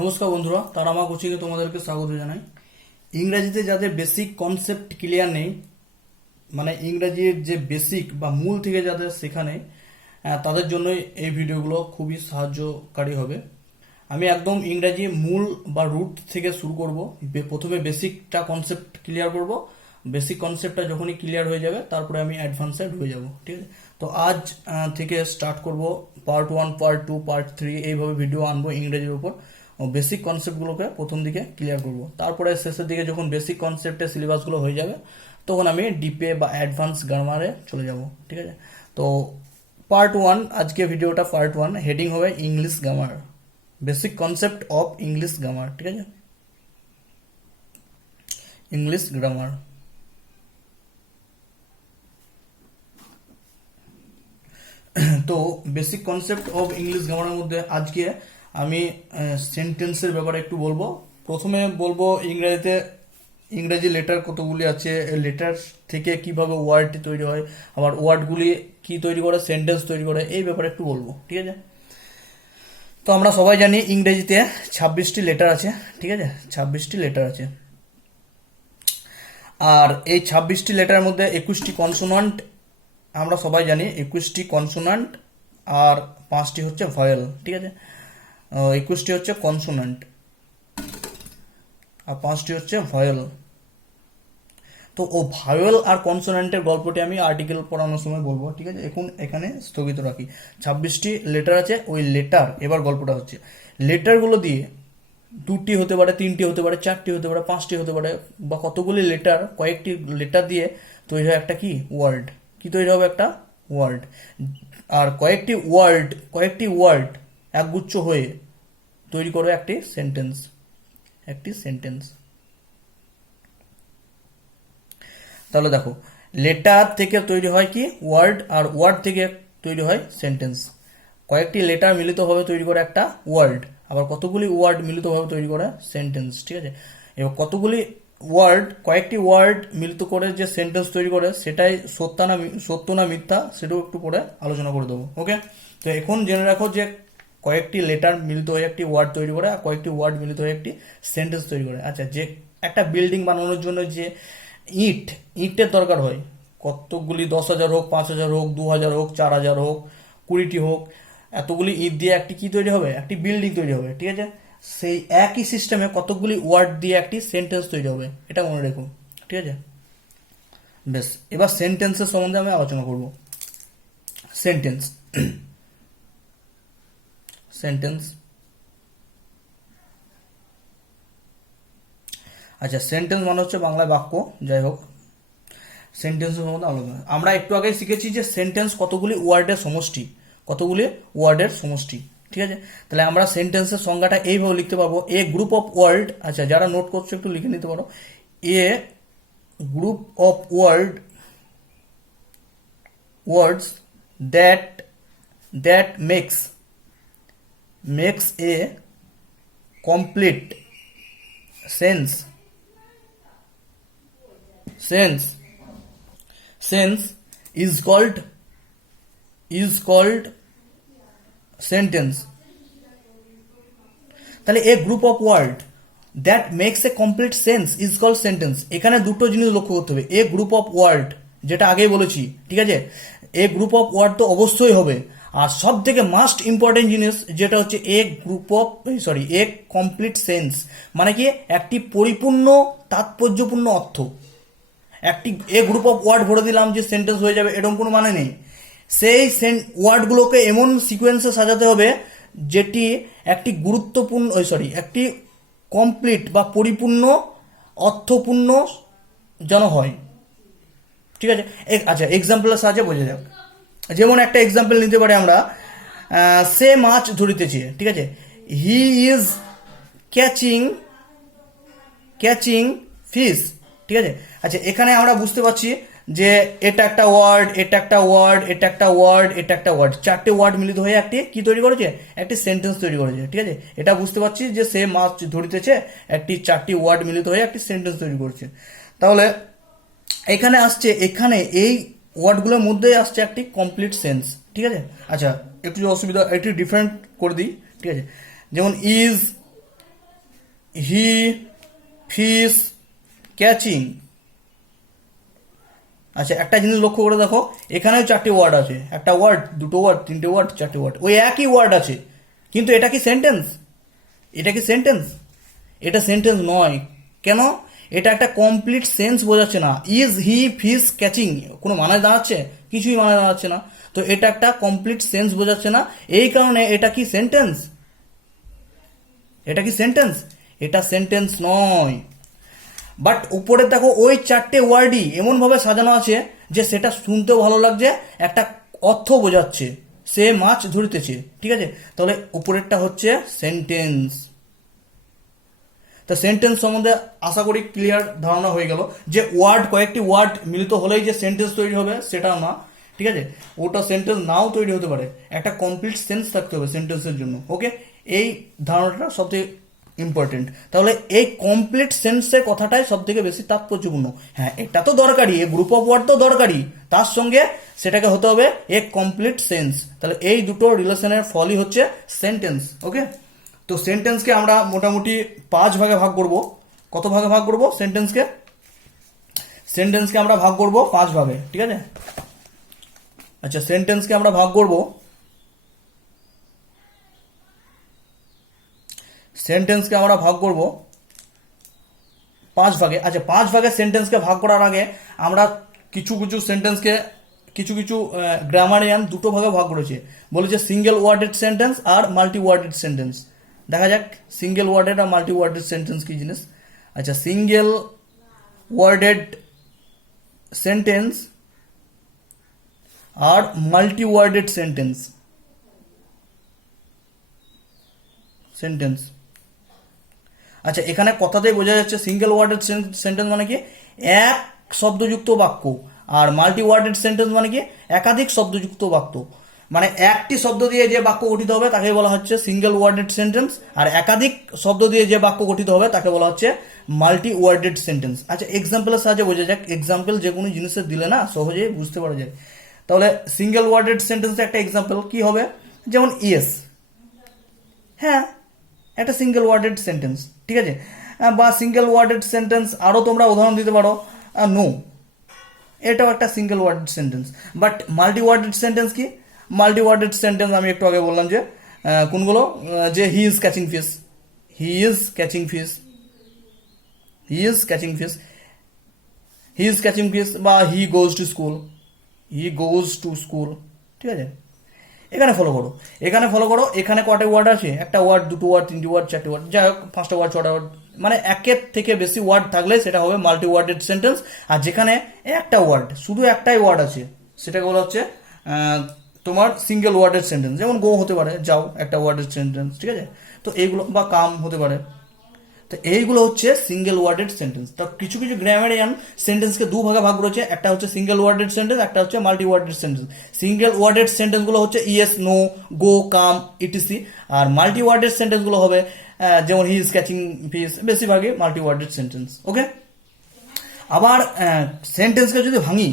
নমস্কার বন্ধুরা, তারামা কোচিংয়ে তোমাদেরকে স্বাগত জানাই। ইংরেজিতে যাদের বেসিক কনসেপ্ট ক্লিয়ার নেই, মানে ইংরেজির যে বেসিক বা মূল থেকে যাদের শেখা নেই, তাদের জন্যই এই ভিডিওগুলো খুবই সাহায্যকারী হবে। আমি একদম ইংরেজি মূল বা রুট থেকে শুরু করব। প্রথমে বেসিকটা কনসেপ্ট ক্লিয়ার করব। বেসিক কনসেপ্টটা যখনই ক্লিয়ার হয়ে যাবে তারপরে আমি অ্যাডভান্সে ঢুকে যাব। ঠিক আছে, তো আজ থেকে স্টার্ট করব। পার্ট 1, পার্ট 2, পার্ট 3 এইভাবে ভিডিও আনবো ইংরেজির উপর। বেসিক কনসেপ্টগুলোকে প্রথম দিকে ক্লিয়ার করব, তারপরে শেষের দিকে যখন বেসিক কনসেপ্টের সিলেবাসগুলো হয়ে যাবে তখন আমি ডিপে বা অ্যাডভান্স গ্রামারে চলে যাব। ঠিক আছে, তো পার্ট 1, আজকে ভিডিওটা পার্ট 1, হেডিং হবে English grammar, basic concept of English grammar. ঠিক আছে, ইংলিশ গ্রামার। তো বেসিক কনসেপ্ট অফ ইংলিশ গ্রামারের মধ্যে আজকে আমি সেন্টেন্সের ব্যাপারে একটু বলবো। প্রথমে বলবো ইংরেজি লেটার কতগুলি আছে, লেটার থেকে কিভাবে ওয়ার্ড তৈরি হয়, আবার ওয়ার্ডগুলি কি তৈরি করে, সেন্টেন্স তৈরি করে, এই ব্যাপারে একটু বলবো। ঠিক আছে, তো আমরা সবাই জানি ইংরেজিতে 26টি লেটার আছে। ঠিক আছে, 26টি লেটার আছে, আর এই 26টি লেটারের মধ্যে 21টি কনসোনান্ট। আমরা সবাই জানি 21টি কনসোনান্ট আর 5টি হচ্ছে ভয়েল। ঠিক আছে, 21টি হচ্ছে কনসোনান্ট আর 5টি হচ্ছে ভয়েল। তো ও ভাওয়েল আর কনসোনেন্টের গল্পটি আমি আর্টিকেল পড়ানোর সময় বলবো। ঠিক আছে, এখন এখানে স্থগিত রাখি। 26টি লেটার আছে, ওই লেটার, এবার গল্পটা হচ্ছে লেটারগুলো দিয়ে 2টি হতে পারে, 3টি হতে পারে, 4টি হতে পারে, 5টি হতে পারে, বা কতগুলি লেটার, কয়েকটি লেটার দিয়ে তৈরি হয় একটা কি ওয়ার্ড। কি তৈরি হবে? একটা ওয়ার্ড। আর কয়েকটি ওয়ার্ড একগুচ্ছ হয়ে তৈরি করে একটি সেন্টেন্স। তাহলে দেখো, লেটার থেকে তৈরি হয় কি ওয়ার্ড, আর ওয়ার্ড থেকে তৈরি হয় সেন্টেন্স। কয়েকটি লেটার মিলিতভাবে তৈরি করে একটা ওয়ার্ড, আবার কতগুলি ওয়ার্ড মিলিতভাবে তৈরি করে সেন্টেন্স। ঠিক আছে, এবার কয়েকটি ওয়ার্ড মিলিত করে যে সেন্টেন্স তৈরি করে সেটাই সত্য না মিথ্যা, সেটাও একটু পরে আলোচনা করে দেবো। ওকে, তো এখন জেনে রাখো যে কয়েকটি লেটার মিলিত হয়ে একটি ওয়ার্ড তৈরি করে, আর কয়েকটি ওয়ার্ড মিলিত হয়ে একটি সেন্টেন্স তৈরি করে। আচ্ছা, যে একটা বিল্ডিং বানানোর জন্য যে ইটের দরকার হয়, কতগুলি, 10,000 হোক, 5,000 হোক, 2,000 হোক, 4,000 হোক, 20টি হোক, এতগুলি ইট দিয়ে একটি কি তৈরি হবে? একটি বিল্ডিং তৈরি হবে। ঠিক আছে, সেই একই সিস্টেমে কতগুলি ওয়ার্ড দিয়ে একটি সেন্টেন্স তৈরি হবে, এটা মনে রেখো। ঠিক আছে, বেশ, এবার সেন্টেন্সের সম্বন্ধে আমি আলোচনা করব। সেন্টেন্স সেন্টেন্স আচ্ছা, সেন্টেন্স মানে হচ্ছে বাংলায় বাক্য। যাই হোক, সেন্টেন্সের সম্বন্ধে আলোচনা আমরা একটু আগে শিখেছি যে সেন্টেন্স কতগুলি ওয়ার্ডের সমষ্টি। ঠিক আছে, তাহলে আমরা সেন্টেন্সের সংজ্ঞাটা এইভাবে লিখতে পারবো, এ গ্রুপ অফ ওয়ার্ড। আচ্ছা, যারা নোট করছো একটু লিখে নিতে পারো। A group of words that makes a complete sense is called sentence। তাহলে a group of word that makes a complete sense is called sentence. এখানে দুটো জিনিস লক্ষ্য করতে হবে। এ গ্রুপ অফ ওয়ার্ড, যেটা আগেই বলেছি, ঠিক আছে, এ গ্রুপ অফ ওয়ার্ড তো অবশ্যই হবে, আর সব থেকে মাস্ট ইম্পর্টেন্ট জিনিস যেটা হচ্ছে এ কমপ্লিট সেন্স, মানে কি একটি পরিপূর্ণ তাৎপর্যপূর্ণ অর্থ। একটি এ গ্রুপ অফ ওয়ার্ড ভরে দিলাম যে সেন্টেন্স হয়ে যাবে, এরকম কোনো মানে নেই। সেই ওয়ার্ডগুলোকে এমন সিকোয়েন্সে সাজাতে হবে যেটি একটি একটি কমপ্লিট বা পরিপূর্ণ অর্থপূর্ণ যেন হয়। ঠিক আছে, আচ্ছা, এক্সাম্পলের সাহায্যে বোঝা যাক। যেমন একটা এক্সাম্পল নিতে পারি আমরা, সে মাছ ধরিতেছে। ঠিক আছে, হি ইজ ক্যাচিং ফিশ। ঠিক আছে, আচ্ছা, এখানে আমরা বুঝতে পারছি যে এটা একটা ওয়ার্ড, এটা একটা ওয়ার্ড, এটা একটা ওয়ার্ড, এটা একটা ওয়ার্ড, 4টে ওয়ার্ড মিলিত হয়ে একটি কি তৈরি করেছে? একটি সেন্টেন্স তৈরি করেছে। ঠিক আছে, এটা বুঝতে পারছি যে সে মাছ ধরিতেছে, 4টি ওয়ার্ড মিলিত হয়ে একটি সেন্টেন্স তৈরি করছে। তাহলে এখানে এই ওয়ার্ডগুলোর মধ্যে আসছে একটি কমপ্লিট সেন্স। ঠিক আছে, আচ্ছা, একটু অসুবিধা, একটু ডিফারেন্ট করে দিই। ঠিক আছে, যেমন হি ফিশ ক্যাচিং। আচ্ছা, একটা জিনিস লক্ষ্য করে দেখো, এখানেও চারটি ওয়ার্ড আছে, একটা ওয়ার্ড, দুটো ওয়ার্ড, তিনটে ওয়ার্ড, চারটে ওয়ার্ড, ওই একই ওয়ার্ড আছে, কিন্তু এটা কি সেন্টেন্স? এটা কি সেন্টেন্স? এটা সেন্টেন্স নয়। কেন? এটা একটা কমপ্লিট সেন্স বোঝাচ্ছে না। ইজ হি ফিশ ক্যাচিং কোনো মানে দাঁড়াচ্ছে? কিছুই মানে দাঁড়াচ্ছে না। তো এটা একটা কমপ্লিট সেন্স বোঝাচ্ছে না, এই কারণে এটা কি সেন্টেন্স? এটা কি সেন্টেন্স? এটা সেন্টেন্স নয়। বাট উপরে দেখো ওই চারটে ওয়ার্ডই এমনভাবে সাজানো আছে যে সেটা শুনতেও ভালো লাগছে, একটা অর্থ বোঝাচ্ছে, সে মাছ ধরিতেছে। ঠিক আছে, তাহলে উপরেরটা হচ্ছে সেন্টেন্স। তো সেন্টেন্স সম্বন্ধে আশা করি ক্লিয়ার ধারণা হয়ে গেল, যে ওয়ার্ড, কয়েকটি ওয়ার্ড মিলিত হলেই যে সেন্টেন্স তৈরি হবে সেটাও না। ঠিক আছে, ওটা সেন্টেন্স নাও তৈরি হতে পারে, একটা কমপ্লিট সেন্স থাকতে হবে সেন্টেন্সের জন্য। ওকে, এই ধারণাটা সবথেকে ইম্পর্টেন্ট। তাহলে এই কমপ্লিট সেন্সের কথাটাই সব থেকে বেশি তাৎপর্যপূর্ণ। হ্যাঁ, এটা তো দরকারি, এই গ্রুপ অফ ওয়ার্ড তো দরকারি, তার সঙ্গে সেটাকে হতে হবে এ কমপ্লিট সেন্স। তাহলে এই দুটো রিলেশনের ফলই হচ্ছে সেন্টেন্স। ওকে, তো সেন্টেন্সকে আমরা মোটামুটি 5 ভাগে ভাগ করব। কত ভাগে ভাগ করব সেন্টেন্সকে? সেন্টেন্সকে আমরা ভাগ করব 5 ভাগে। ঠিক আছে, আচ্ছা, সেন্টেন্সকে আমরা ভাগ করব, সেন্টেন্সকে আমরা ভাগ করব 5 ভাগে। আচ্ছা, 5 ভাগে সেন্টেন্সকে ভাগ করার আগে আমরা কিছু কিছু সেন্টেন্সকে, কিছু কিছু গ্রামারিয়ান দুটো ভাগে ভাগ করেছে, বলেছে সিঙ্গেল ওয়ার্ডেড সেন্টেন্স আর মাল্টি ওয়ার্ডেড সেন্টেন্স। দেখা যাক সিঙ্গেল ওয়ার্ডেড আর মাল্টি ওয়ার্ডেড সেন্টেন্স কি জিনিস। আচ্ছা, সিঙ্গেল ওয়ার্ডেড সেন্টেন্স আর মাল্টি ওয়ার্ডেড সেন্টেন্স। সেন্টেন্স, আচ্ছা, এখানে কথাতেই বোঝা যাচ্ছে সিঙ্গেল ওয়ার্ডেড সেন্টেন্স মানে কি এক শব্দযুক্ত বাক্য, আর মাল্টি ওয়ার্ডেড সেন্টেন্স মানে কি একাধিক শব্দযুক্ত বাক্য। মানে একটি শব্দ দিয়ে যে বাক্য গঠিত হবে তাকে বলা হচ্ছে সিঙ্গেল ওয়ার্ডেড সেন্টেন্স, আর একাধিক শব্দ দিয়ে যে বাক্য গঠিত হবে তাকে বলা হচ্ছে মাল্টি ওয়ার্ডেড সেন্টেন্স। আচ্ছা, এক্সাম্পলের সাহায্যে বোঝা যাক। এক্সাম্পল যে কোনো জিনিসের দিলে না সহজেই বুঝতে পারা যায়। তাহলে সিঙ্গেল ওয়ার্ডেড সেন্টেন্সের একটা এক্সাম্পল কি হবে? যেমন ইয়েস, হ্যাঁ, একটা সিঙ্গেল ওয়ার্ডেড সেন্টেন্স। ঠিক আছে, বা সিঙ্গেল ওয়ার্ডেড সেন্টেন্স আরও তোমরা উদাহরণ দিতে পারো, নো, এটাও একটা single worded sentence. But multi worded sentence কি? মাল্টি ওয়ার্ডেড সেন্টেন্স আমি একটু আগে বললাম যে কোনগুলো, যে he is catching fish, he is catching fish, he is catching fish, he is catching fish, বা he goes to school, he goes to school. ঠিক আছে, এখানে ফলো করো, এখানে ফলো করো, এখানে কটা ওয়ার্ড আছে? একটা ওয়ার্ড, দুটো ওয়ার্ড, তিনটি ওয়ার্ড, চারটি ওয়ার্ড, যাই হোক 5টা ওয়ার্ড, 6টা ওয়ার্ড, মানে একের থেকে বেশি ওয়ার্ড থাকলে সেটা হবে মাল্টি ওয়ার্ডেড সেন্টেন্স। আর যেখানে একটা ওয়ার্ড, শুধু একটাই ওয়ার্ড আছে, সেটাকে বলা হচ্ছে তোমার সিঙ্গেল ওয়ার্ডেড সেন্টেন্স। যেমন গো হতে পারে, যাও, একটা ওয়ার্ডেড সেন্টেন্স। ঠিক আছে, তো এইগুলো, বা কাম হতে পারে। তো এইগুলো হচ্ছে সিঙ্গেল ওয়ার্ডেড সেন্টেন্স। তো কিছু কিছু গ্রামারিয়ান সেন্টেন্সকে দু ভাগে ভাগ করেছে, একটা হচ্ছে সিঙ্গেল ওয়ার্ডেড সেন্টেন্স, একটা হচ্ছে মাল্টি ওয়ার্ডেড সেন্টেন্স। সিঙ্গেল ওয়ার্ডেড সেন্টেন্সগুলো হচ্ছে ইয়েস, নো, গো, কাম, ইটিসি। আর মাল্টি ওয়ার্ডেড সেন্টেন্সগুলো হবে যেমন হি ইজ ক্যাচিং ফিশ, বেশিরভাগই মাল্টি ওয়ার্ডেড সেন্টেন্স। ওকে, আবার সেন্টেন্সকে যদি ভাঙি,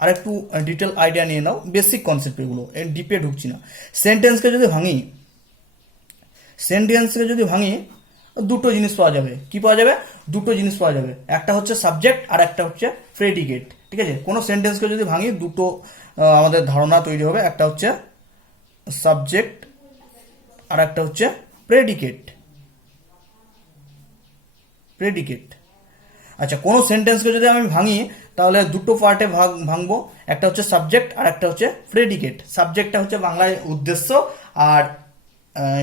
আর একটু ডিটেল আইডিয়া নিয়ে নাও, বেসিক কনসেপ্ট এগুলো, ডিপে ঢুকছি না। সেন্টেন্সকে যদি ভাঙি, সেন্টেন্সকে যদি ভাঙি, দুটো জিনিস পাওয়া যাবে। কি পাওয়া যাবে? দুটো জিনিস পাওয়া যাবে, একটা হচ্ছে সাবজেক্ট আর একটা হচ্ছে প্রেডিকেট। ঠিক আছে, কোনো সেন্টেন্সকে যদি ভাঙি দুটো আমাদের ধারণা তৈরি হবে, একটা হচ্ছে সাবজেক্ট আর একটা হচ্ছে প্রেডিকেট। প্রেডিকেট, আচ্ছা, কোনো সেন্টেন্সকে যদি আমি ভাঙি তাহলে দুটো পার্টে ভাঙবো, একটা হচ্ছে সাবজেক্ট আর একটা হচ্ছে প্রেডিকেট। সাবজেক্টটা হচ্ছে বাংলায় উদ্দেশ্য, আর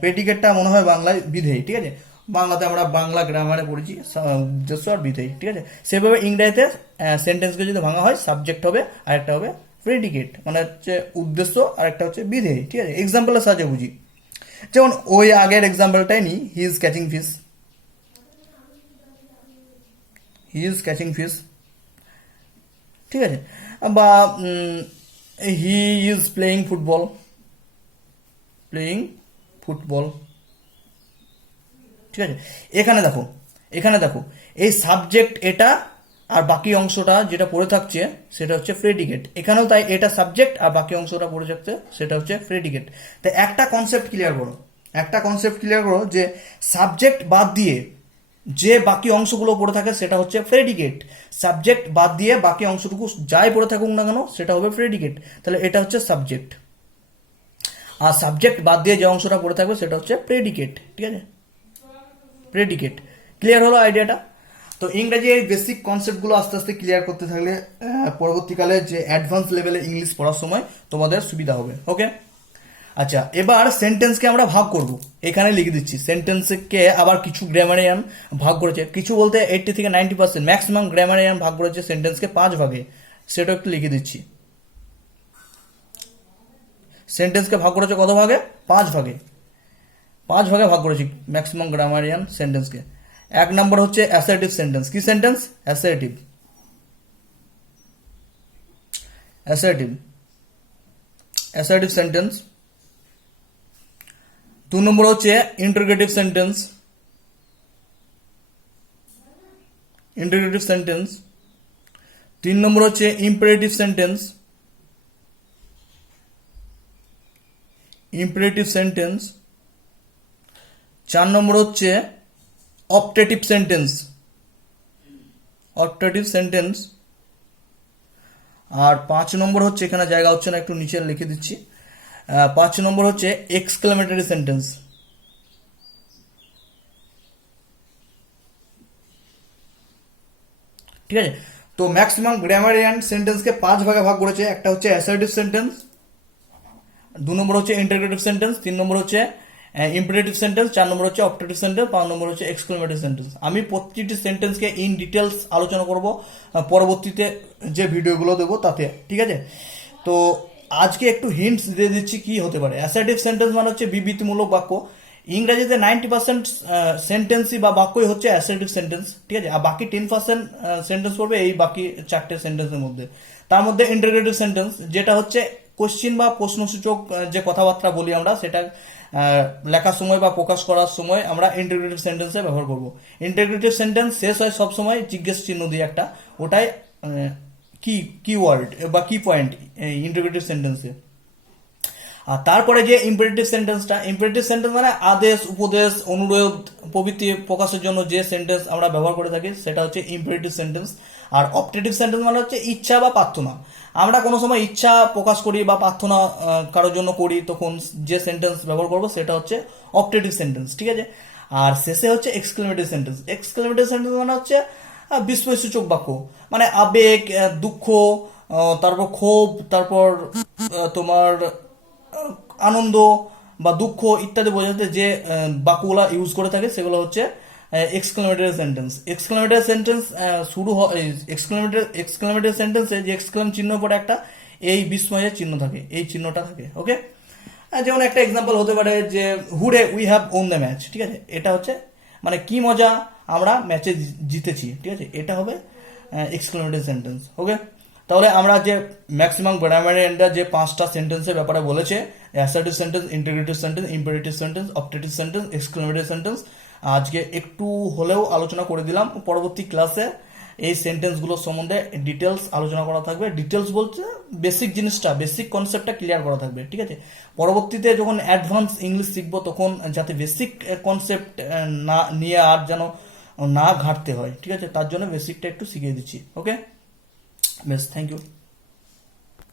প্রেডিকেটটা মনে হয় বাংলায় বিধেয়। ঠিক আছে, বাংলাতে আমরা বাংলা গ্রামারে পড়েছি উদ্দেশ্য আর বিধেয়। ঠিক আছে, সেভাবে ইংরেজিতে সেন্টেন্সকে যদি ভাঙা হয়, সাবজেক্ট হবে আর একটা হবে প্রেডিকেট, মানে হচ্ছে উদ্দেশ্য আর একটা হচ্ছে বিধেয়। ঠিক আছে, এক্সাম্পলের সাহায্যে বুঝি। যেমন ওই আগের এক্সাম্পলটাই নিই, he is catching fish, he is catching fish. ঠিক আছে, বা he is playing football, playing football. ঠিক আছে, এখানে দেখো, এখানে দেখো, এই সাবজেক্ট এটা, আর বাকি অংশটা যেটা পড়ে থাকছে সেটা হচ্ছে প্রেডিকেট। এখানেও তাই, এটা সাবজেক্ট আর বাকি অংশটা পড়ে থাকছে সেটা হচ্ছে প্রেডিকেট। তো একটা কনসেপ্ট ক্লিয়ার করো, একটা কনসেপ্ট ক্লিয়ার করো যে সাবজেক্ট বাদ দিয়ে যে বাকি অংশগুলো পড়ে থাকে সেটা হচ্ছে প্রেডিকেট। সাবজেক্ট বাদ দিয়ে বাকি অংশটুকু যাই পড়ে থাকুক না কেন সেটা হবে প্রেডিকেট। তাহলে এটা হচ্ছে সাবজেক্ট, আর সাবজেক্ট বাদ দিয়ে যে অংশটা পড়ে থাকবে সেটা হচ্ছে প্রেডিকেট। ঠিক আছে, প্রেডিকেট। ক্লিয়ার হলো আইডিয়াটা? তো ইংরেজি এই বেসিক কনসেপ্টগুলো আস্তে আস্তে ক্লিয়ার করতে থাকলে পরবর্তীকালে যে অ্যাডভান্স লেভেলে ইংলিশ পড়ার সময় তোমাদের সুবিধা হবে। ওকে, আচ্ছা, এবার সেন্টেন্সকে আমরা ভাগ করব। এখানে লিখে দিচ্ছি সেন্টেন্সকে আবার কিছু গ্রামারিয়ান ভাগ করেছে, কিছু বলতে 80 থেকে 90% ম্যাক্সিমাম গ্রামারিয়ান ভাগ করেছে সেন্টেন্সকে 5 ভাগে। সেটা একটু লিখে দিচ্ছি। সেন্টেন্সকে ভাগ করেছে কত ভাগে? 5 ভাগে। 5 ভাগে ভাগ করেছি ম্যাক্সিমাম গ্রামারিয়ান সেন্টেন্সকে। 1 নম্বর হচ্ছে অ্যাসার্টিভ সেন্টেন্স। কি sentence? Assertive. Assertive assertive sentence. 2 number হচ্ছে interrogative sentence. Interrogative sentence. 3 number হচ্ছে imperative sentence. Imperative sentence. 4 number হচ্ছে অপটেটিভ সেন্টেন্স। Optative sentence. আর 5 নম্বর হচ্ছে, এখানে জায়গা হচ্ছে না, একটু নিচে লিখে দিচ্ছি। 5 নম্বর হচ্ছে এক্সক্লেমেটরি সেন্টেন্স। ঠিক আছে, তো ম্যাক্সিমাম গ্রামারিয়ান সেন্টেন্সকে 5 ভাগে ভাগ করেছে। একটা হচ্ছে অ্যাসার্টিভ সেন্টেন্স, 2 নম্বর হচ্ছে ইন্টারোগেটিভ সেন্টেন্স, 3 নম্বর হচ্ছে ইম্পারেটিভ সেন্টেন্স, 4 নম্বর হচ্ছে অপটেটিভ সেন্টেন্স, 5 নম্বর হচ্ছে এক্সক্লেমেটরি সেন্টেন্স। আমি প্রতিটি সেন্টেন্সকে ইন ডিটেলস আলোচনা করব পরবর্তীতে যে ভিডিওগুলো দেবো তাতে। ঠিক আছে, তো আজকে একটু হিন্টস দিয়ে দিচ্ছি কি হতে পারে। অ্যাসার্টিভ সেন্টেন্স মানে হচ্ছে বিবৃতিমূলক বাক্য। ইংরেজিতে 90% সেন্টেন্সই বা বাক্যই হচ্ছে অ্যাসার্টিভ সেন্টেন্স। ঠিক আছে, আর বাকি 10% সেন্টেন্স পড়বে এই বাকি 4টে সেন্টেন্সের মধ্যে। তার মধ্যে ইন্টারোগেটিভ সেন্টেন্স, যেটা হচ্ছে কোশ্চিন বা প্রশ্নসূচক যে কথাবার্তা বলি আমরা, সেটা লেখার সময় বা প্রকাশ করার সময় আমরা ইন্টারোগেটিভ সেন্টেন্সে ব্যবহার করব। ইন্টারোগেটিভ সেন্টেন্স শেষ হয় সবসময় জিজ্ঞেস চিহ্ন দিয়ে একটা, ওটাই কি ওয়ার্ড বা কি পয়েন্ট ইন্টারোগেটিভ সেন্টেন্সে। আর তারপরে যে ইম্পারেটিভ সেন্টেন্সটা, ইম্পারেটিভ সেন্টেন্স মানে আদেশ, উপদেশ, অনুরোধ প্রভৃতি প্রকাশের জন্য যে সেন্টেন্স আমরা ব্যবহার করে থাকি সেটা হচ্ছে ইম্পারেটিভ সেন্টেন্স। আর অপটেটিভ সেন্টেন্স মানে হচ্ছে ইচ্ছা বা প্রার্থনা। আমরা কোনো সময় ইচ্ছা প্রকাশ করি বা প্রার্থনা কারোর জন্য করি, তখন যে সেন্টেন্স ব্যবহার করবো সেটা হচ্ছে অপটেটিভ সেন্টেন্স। ঠিক আছে, আর শেষে হচ্ছে এক্সক্লেমেটরি সেন্টেন্স। এক্সক্লেমেটরি সেন্টেন্স মানে হচ্ছে বিস্ময়সূচক বাক্য, মানে আবেগ, দুঃখ, তারপর ক্ষোভ, তারপর তোমার আনন্দ বা দুঃখ ইত্যাদি বোঝাতে যে বাক্যগুলো ইউজ করে থাকে সেগুলো হচ্ছে এক্সক্লেমেটরি সেন্টেন্স। এক্সক্লেমেটরি সেন্টেন্স শুরু হয়, এক্সক্লেমেটরি সেন্টেন্সে যে এক্সক্লেম চিহ্ন পরে একটা এই বিস্ময়ের চিহ্ন থাকে, এই চিহ্নটা থাকে। ওকে, যেমন একটা এক্সাম্পল হতে পারে যে today we have won the match. ঠিক আছে, এটা হচ্ছে মানে কি মজা, আমরা ম্যাচে জিতেছি। ঠিক আছে, এটা হবে এক্সক্লেমেটরি সেন্টেন্স। ওকে, তাহলে আমরা যে ম্যাক্সিমাম গ্রামারিয়ানরা যে 5টা সেন্টেন্সের ব্যাপারে বলেছে, assertive sentence, interrogative sentence, imperative sentence, optative sentence, exclamatory sentence, আজকে একটু হলেও আলোচনা করে দিলাম। পরবর্তী ক্লাসে এই সেন্টেন্সগুলোর সম্বন্ধে ডিটেলস আলোচনা করা থাকবে। ডিটেলস বলতে বেসিক জিনিসটা, বেসিক কনসেপ্টটা ক্লিয়ার করা থাকবে। ঠিক আছে, পরবর্তীতে যখন অ্যাডভান্স ইংলিশ শিখবো তখন যাতে বেসিক কনসেপ্ট না নিয়ে আর যেন না ঘাটতে হয়। ঠিক আছে, তার জন্য বেসিকটা একটু শিখিয়ে দিচ্ছি। ওকে, বেশ, থ্যাংক ইউ।